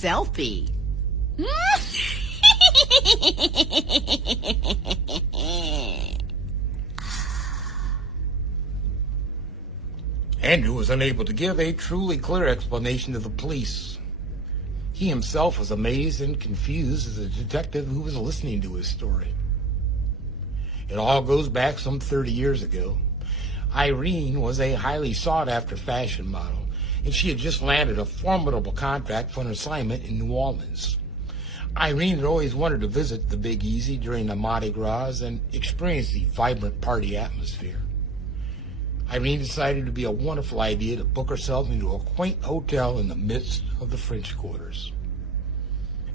Selfie. Andrew was unable to give a truly clear explanation to the police. He himself was amazed and confused as a detective who was listening to his story. It all goes back some 30 years ago. Irene was a highly sought-after fashion model, and she had just landed a formidable contract for an assignment in New Orleans. Irene had always wanted to visit the Big Easy during the Mardi Gras and experience the vibrant party atmosphere. Irene decided it would be a wonderful idea to book herself into a quaint hotel in the midst of the French Quarters.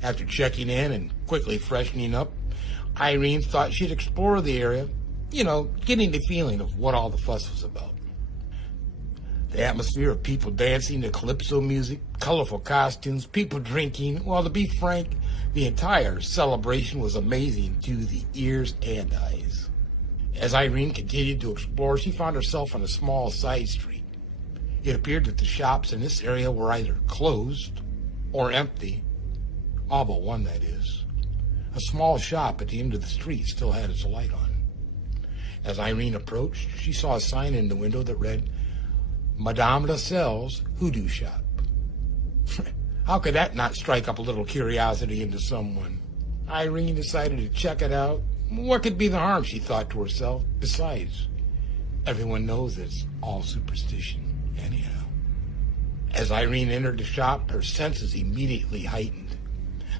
After checking in and quickly freshening up, Irene thought she'd explore the area, getting the feeling of what all the fuss was about. The atmosphere of people dancing to calypso music, colorful costumes, people drinking, well, to be frank, the entire celebration was amazing to the ears and eyes. As Irene continued to explore, she found herself on a small side street. It appeared that the shops in this area were either closed or empty, all but one, that is. A small shop at the end of the street still had its light on. As Irene approached, she saw a sign in the window that read, Madame Lascelles Hoodoo Shop. How could that not strike up a little curiosity into someone? Irene decided to check it out. What could be the harm, she thought to herself. Besides, everyone knows it's all superstition anyhow. As Irene entered the shop, her senses immediately heightened.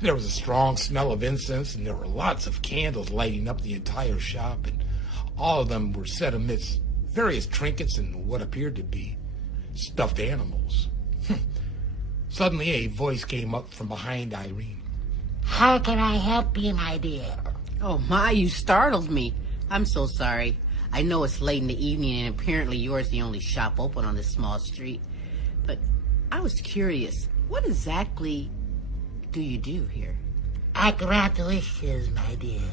There was a strong smell of incense, and there were lots of candles lighting up the entire shop, and all of them were set amidst various trinkets and what appeared to be stuffed animals. Suddenly, a voice came up from behind Irene. How can I help you, my dear? Oh my, you startled me. I'm so sorry. I know it's late in the evening and apparently yours the only shop open on this small street. But I was curious, what exactly do you do here? I grant wishes, my dear.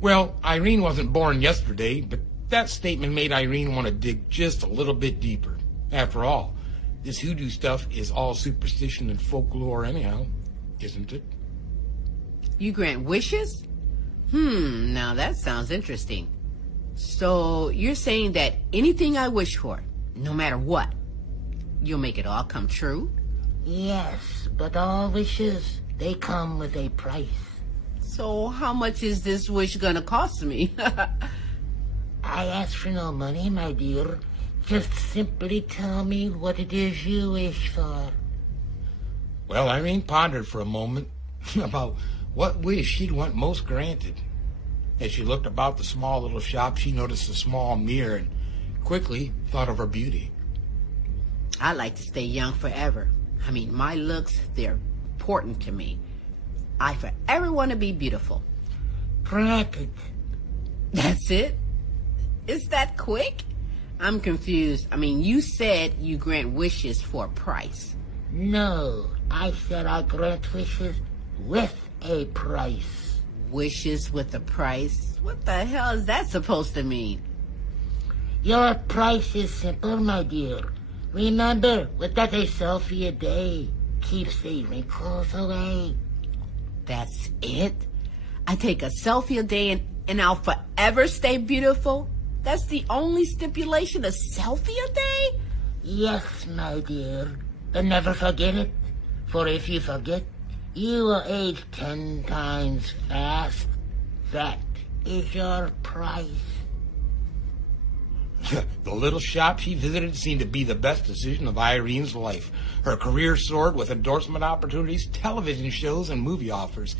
Well, Irene wasn't born yesterday, but that statement made Irene want to dig just a little bit deeper. After all, this hoodoo stuff is all superstition and folklore anyhow, isn't it? You grant wishes? Now that sounds interesting. So you're saying that anything I wish for, no matter what, you'll make it all come true? Yes, but all wishes, they come with a price. So how much is this wish gonna cost me? I ask for no money, my dear. Just simply tell me what it is you wish for. Well, Irene pondered for a moment about what wish she'd want most granted. As she looked about the small little shop, she noticed a small mirror and quickly thought of her beauty. I like to stay young forever. I mean, my looks, they're important to me. I forever want to be beautiful. Granted. That's it? Is that quick? I'm confused. I mean, you said you grant wishes for a price. No, I said I grant wishes with a price. Wishes with a price? What the hell is that supposed to mean? Your price is simple, my dear. Remember, without a selfie a day keeps the wrinkles away. That's it? I take a selfie a day and I'll forever stay beautiful? That's the only stipulation, a selfie a day? Yes, my dear. But never forget it. For if you forget, you will age 10 times fast. That is your price. The little shop she visited seemed to be the best decision of Irene's life. Her career soared with endorsement opportunities, television shows, and movie offers.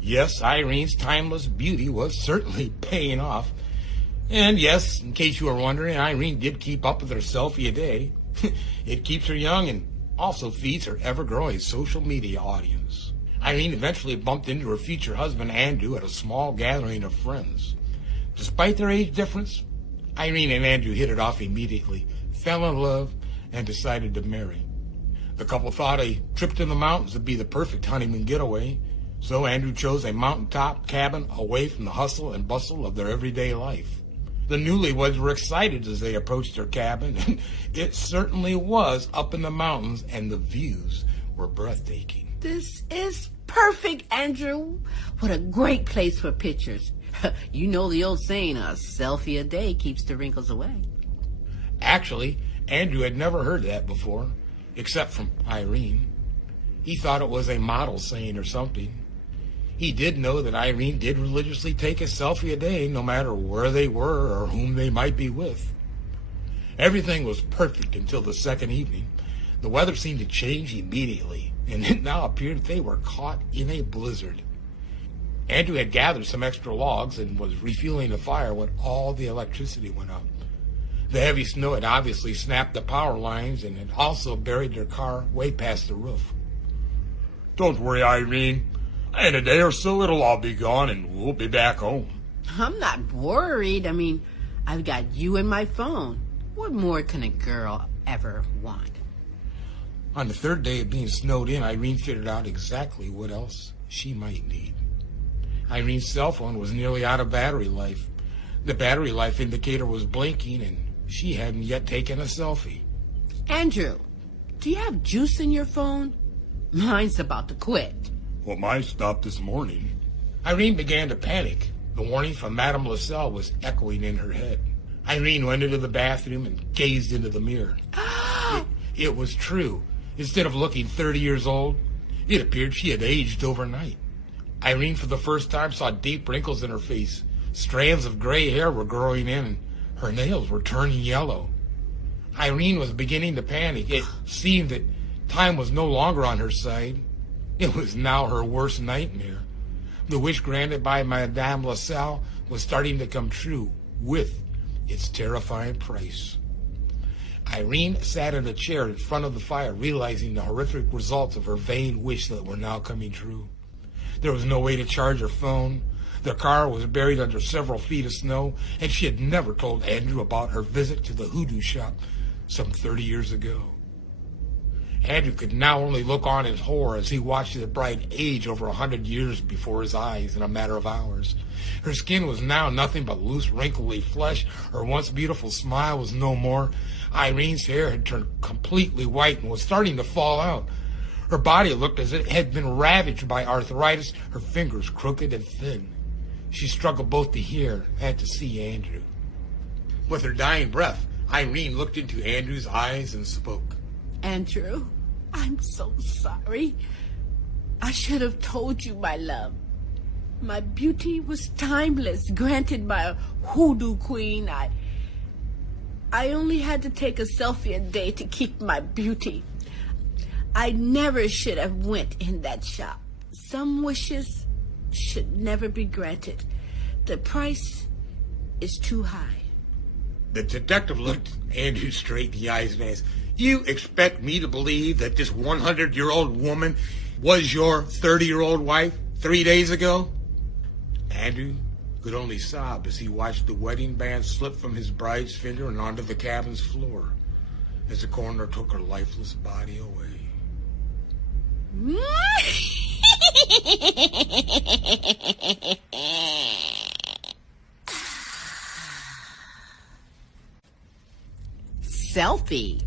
Yes, Irene's timeless beauty was certainly paying off. And yes, in case you were wondering, Irene did keep up with her selfie a day. It keeps her young and also feeds her ever-growing social media audience. Irene eventually bumped into her future husband, Andrew, at a small gathering of friends. Despite their age difference, Irene and Andrew hit it off immediately, fell in love, and decided to marry. The couple thought a trip to the mountains would be the perfect honeymoon getaway, so Andrew chose a mountaintop cabin away from the hustle and bustle of their everyday life. The newlyweds were excited as they approached their cabin, and it certainly was up in the mountains, and the views were breathtaking. This is perfect, Andrew. What a great place for pictures. You know the old saying, a selfie a day keeps the wrinkles away. Actually, Andrew had never heard that before, except from Irene. He thought it was a model saying or something. He did know that Irene did religiously take a selfie a day, no matter where they were or whom they might be with. Everything was perfect until the second evening. The weather seemed to change immediately, and it now appeared they were caught in a blizzard. Andrew had gathered some extra logs and was refueling the fire when all the electricity went out. The heavy snow had obviously snapped the power lines and had also buried their car way past the roof. Don't worry, Irene. In a day or so, it'll all be gone and we'll be back home. I'm not worried. I mean, I've got you and my phone. What more can a girl ever want? On the third day of being snowed in, Irene figured out exactly what else she might need. Irene's cell phone was nearly out of battery life. The battery life indicator was blinking, and she hadn't yet taken a selfie. Andrew, do you have juice in your phone? Mine's about to quit. Well, mine stopped this morning. Irene began to panic. The warning from Madame LaSalle was echoing in her head. Irene went into the bathroom and gazed into the mirror. It was true. Instead of looking 30 years old, it appeared she had aged overnight. Irene, for the first time, saw deep wrinkles in her face. Strands of gray hair were growing in, and her nails were turning yellow. Irene was beginning to panic. It seemed that time was no longer on her side. It was now her worst nightmare. The wish granted by Madame LaSalle was starting to come true with its terrifying price. Irene sat in a chair in front of the fire, realizing the horrific results of her vain wish that were now coming true. There was no way to charge her phone. Their car was buried under several feet of snow, and she had never told Andrew about her visit to the hoodoo shop some 30 years ago. Andrew could now only look on in horror as he watched the bride age over 100 years before his eyes in a matter of hours. Her skin was now nothing but loose, wrinkly flesh. Her once beautiful smile was no more. Irene's hair had turned completely white and was starting to fall out. Her body looked as if it had been ravaged by arthritis, her fingers crooked and thin. She struggled both to hear and to see Andrew. With her dying breath, Irene looked into Andrew's eyes and spoke. Andrew, I'm so sorry. I should have told you, my love. My beauty was timeless, granted by a hoodoo queen. I only had to take a selfie a day to keep my beauty. I never should have went in that shop. Some wishes should never be granted. The price is too high. The detective looked Andrew straight in the eyes and asked, "You expect me to believe that this 100-year-old woman was your 30-year-old wife 3 days ago?" Andrew could only sob as he watched the wedding band slip from his bride's finger and onto the cabin's floor as the coroner took her lifeless body away. Selfie.